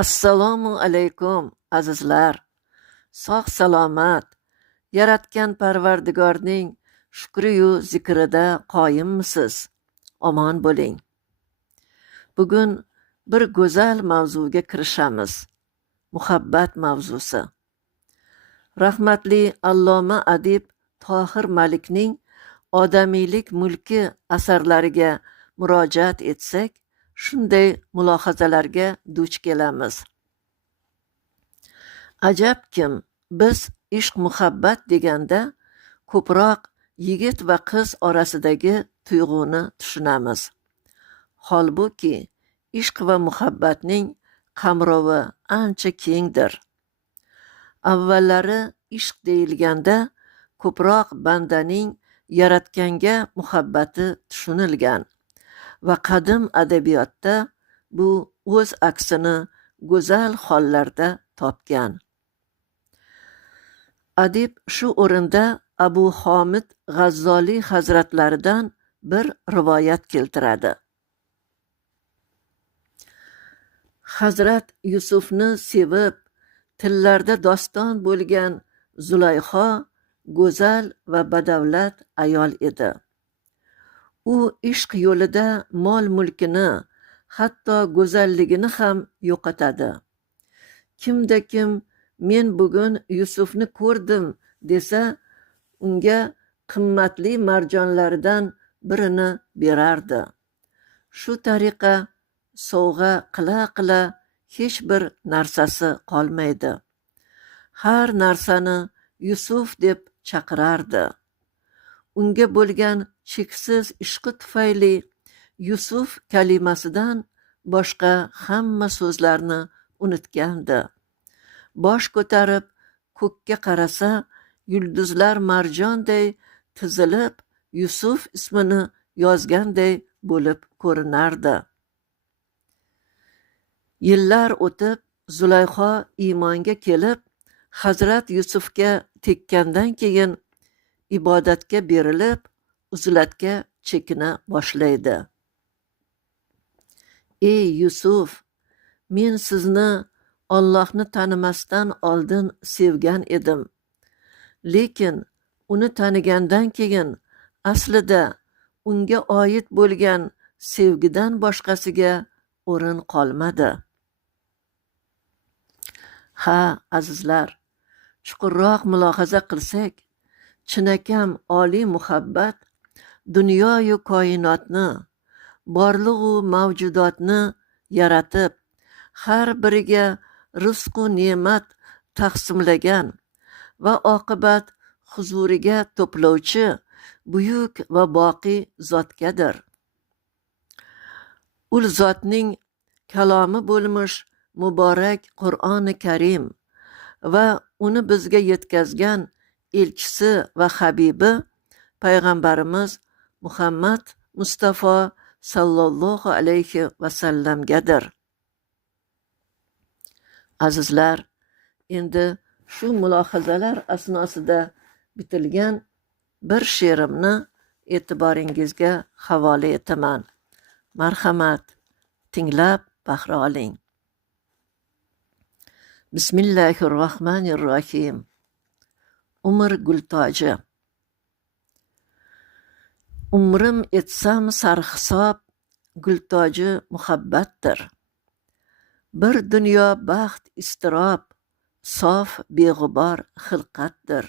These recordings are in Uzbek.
Assalomu alaykum azizlar. Sog' salomat, yaratgan Parvardigorning shukriyu zikrida qoyimmisiz? Omon bo'ling. Bugun bir go'zal mavzuga kirishamiz. Muhabbat mavzusi. Rahmatli Alloma adib Tohir Malikning Odamiylik mulki asarlariga murojaat etsak, shunday mulohazalarga duch kelamiz. Ajabkim, biz ishq muhabbat deganda ko'proq yigit va qiz orasidagi tuyg'uni tushunamiz. Holbuki ishq va muhabbatning qamrovi ancha kengdir. Avvallari ishq deyilganda ko'proq bandaning yaratganga muhabbati tushunilgan va qadim adabiyotda bu o'z aksini go'zal hollarda topgan. Adib shu o'rinda Abu Homid G'azzoliy hazratlaridan bir rivoyat keltiradi. Hazrat Yusufni sevib, tillarda doston bo'lgan Zulayho go'zal va badavlat ayol edi. U ishq yo'lida mol-mulkini, hatto go'zalligini ham yo'qotadi. Kimda kim men bugun Yusufni ko'rdim desa, unga qimmatli marjonlardan birini berardi. Shu tariqa sovg'a qila hech bir narsasi qolmaydi. Har narsani Yusuf deb chaqirardi. Unga bo'lgan cheksiz ishqi tufayli Yusuf kalimasidan boshqa hamma so'zlarni unutgandi. Bosh ko'tarib ko'kka qarasa, yulduzlar marjonday tizilib Yusuf ismini yozganday bo'lib ko'rinardi. Yillar o'tib Zulayho iymonga kelib, Hazrat Yusufga tekkandan keyin ibodatga berilib, uzlatga chekina boshlaydi. Ey Yusuf, men sizni Allohni tanimasdan oldin sevgan edim. Lekin uni tanigandan keyin aslida unga oid bo'lgan sevgidan boshqasiga o'rin qolmadi. Ha, azizlar, chuqurroq mulohaza qilsak, chinakam oliy muhabbat dunyoyu koinotni, borlig'u mavjudotni yaratib, har biriga rizqu ne'mat taqsimlagan va oqibat huzuriga to'plovchi buyuk va boqiy zotgadir. Ul zotning kalomi bo'lmish muborak Qur'oni Karim va uni bizga yetkazgan elchisi va habibi payg'ambarimiz Muhammad Mustafa sallallohu alayhi vasallamgadir. Azizlar, endi shu mulohazalar asnosida bitilgan bir she'rimni e'tiboringizga havola etaman. Marhamat, tinglab bahra oling. Bismillahirrohmanirrohim. Umr gultoji. Umrim etsam sarhisob, gultoji muhabbatdir. Bir dunyo baxt istirob, sof beg'ubor xilqatdir.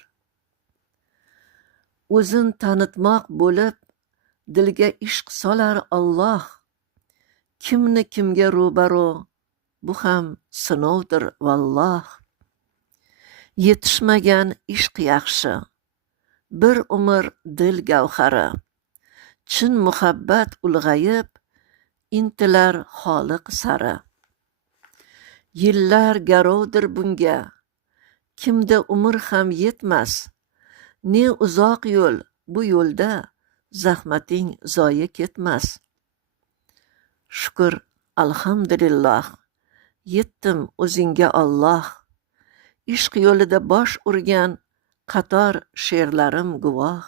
O'zin tanitmoq bo'lib, dilga ishq solar Alloh. Kimni kimga ro'baro, bu ham sinovdir valloh. Yetishmagan ishq yaxshi, bir umr dil gavhari. Chin muhabbat ulg'ayib, intilar Xoliq sari. Yillar garovdir bunga, kimda umr ham yetmas. Ne uzoq yo'l, bu yo'lda zahmating zoyi ketmas. Shukr, alhamdulillah, yetdim o'zingga Alloh. Ishq yo'lida bosh urgan qator she'rlarim guvoh.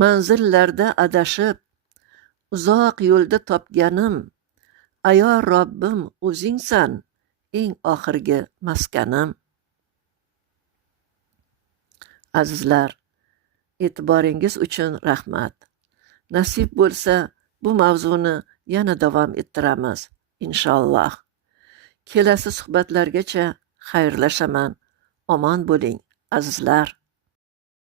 Manzillarda adashib, uzoq yo'lda topganim, ayo Robbim o'zingsan, eng oxirgi maskanim. Azizlar, e'tiboringiz uchun rahmat. Nasib bo'lsa, bu mavzuni yana davom ettiramiz, inshaalloh. Kelasi suhbatlargacha xayrlashaman. Omon bo'ling, azizlar.